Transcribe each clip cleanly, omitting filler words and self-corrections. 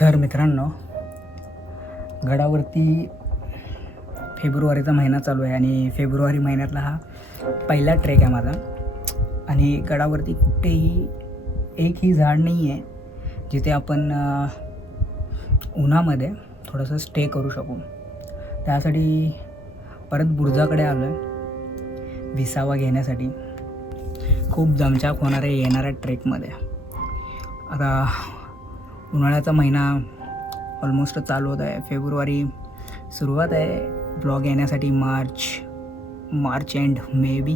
तर मित्रांनो, गडावरती फेब्रुवारीचा महिना चालू आहे आणि फेब्रुवारी महिन्यातला हा पहिला ट्रेक आहे माझा. आणि गडावरती कुठेही एकही झाड नाही आहे जिथे आपण उन्हामध्ये थोडंसं स्टे करू शकू. त्यासाठी परत बुरुजाकडे आलो आहे विसावा घेण्यासाठी. खूप दमछाक होणार आहे येणाऱ्या ट्रेकमध्ये. आता उन्हाळ्याचा महिना ऑलमोस्ट चालू होत आहे. फेब्रुवारी सुरुवात आहे. ब्लॉग येण्यासाठी मार्च एंड मे बी.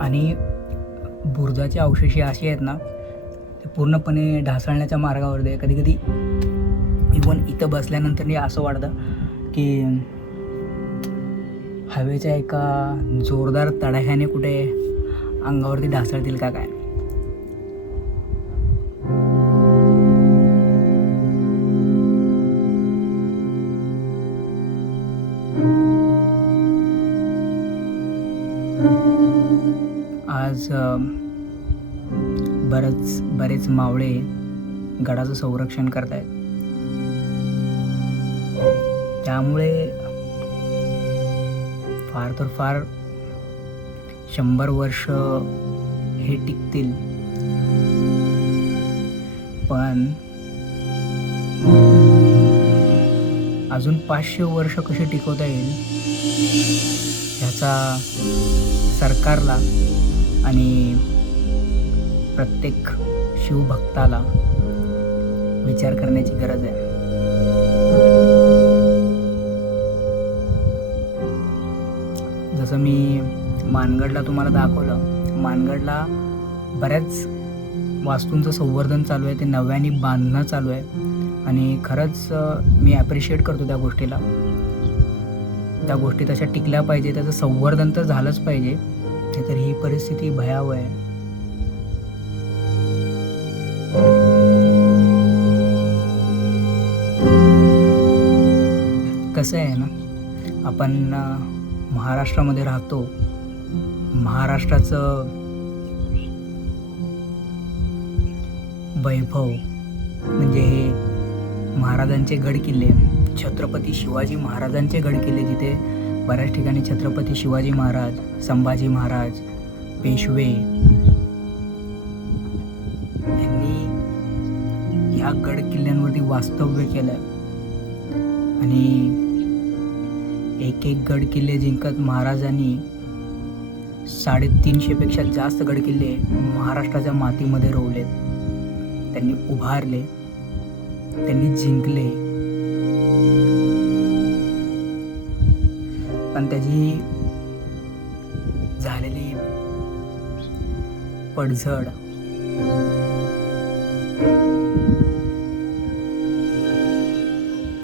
आणि बुरुजाचे अवशेष अशी आहेत ना, ते पूर्णपणे ढासळण्याच्या मार्गावर आहे. कधी कधी इवन इथं बसल्यानंतर असं वाटतं की हवेच्या एका जोरदार तडाख्याने कुठे अंगावरती ढासळतील का काय. आज बरेच मावळे गडाचं संरक्षण करत आहेत. त्यामुळे फार तर फार 100 वर्ष हे टिकतील. पण अजून 500 वर्ष कसे टिकवता येईल ह्याचा सरकारला आणि प्रत्येक शिवभक्ताला विचार करण्याची गरज आहे. जसं मी मानगडला तुम्हाला दाखवलं, मानगडला बऱ्याच वास्तूंचं संवर्धन चालू आहे. ते नव्याने बांधणं चालू आहे आणि खरंच मी ॲप्रिशिएट करतो त्या गोष्टीला. त्या गोष्टी तशा टिकल्या पाहिजे, त्याचं संवर्धन तर झालंच पाहिजे. तर ही परिस्थिती भयावह आहे. कसं आहे ना, आपण महाराष्ट्रामध्ये राहतो. महाराष्ट्राचं वैभव म्हणजे हे महाराजांचे गडकिल्ले, छत्रपती शिवाजी महाराजांचे गडकिल्ले, जिथे बऱ्याच ठिकाणी छत्रपती शिवाजी महाराज, संभाजी महाराज, पेशवे यांनी ह्या गडकिल्ल्यांवरती वास्तव्य केलं. आणि एक गडकिल्ले जिंकत महाराजांनी 350पेक्षा जास्त गडकिल्ले महाराष्ट्राच्या मातीमध्ये रोवलेत. त्यांनी उभारले, त्यांनी जिंकले. पण त्याची झालेली पडझड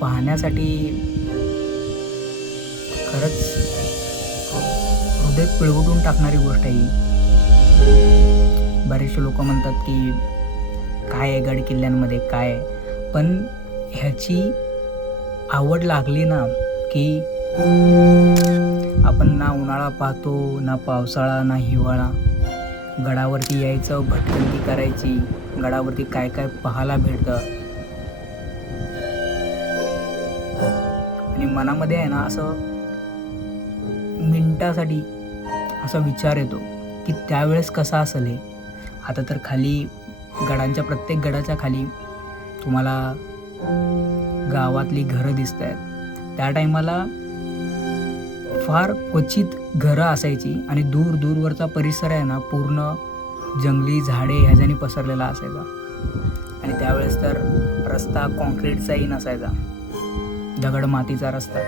पाहण्यासाठी खरंच हृदय पिळवटून टाकणारी गोष्ट आहे. बरेचसे लोक म्हणतात की काय आहे गड किल्ल्यांमध्ये काय आहे, पण ह्याची आवड लागली ना की आपण ना उन्हाळा पाहतो, ना पावसाळा, ना हिवाळा. गडावरती यायचं, भटकंती करायची, गडावरती काय काय पाहायला भेटतं. आणि मनामध्ये आहे ना असं मिनिटासाठी असा विचार येतो की त्यावेळेस कसं असेल हे. आता तर खाली गडांच्या प्रत्येक गडाच्या खाली तुम्हाला गावातली घरं दिसत आहेत. त्या टायमाला फार क्वचित घरं असायची आणि दूरवरचा परिसर आहे ना पूर्ण जंगली झाडे ह्याच्याने पसरलेला असायचा. आणि त्यावेळेस तर रस्ता कॉन्क्रीटचाही नसायचा, दगड मातीचा रस्ता.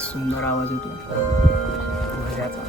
सुंदर आवाज येतो ध्वजाचा.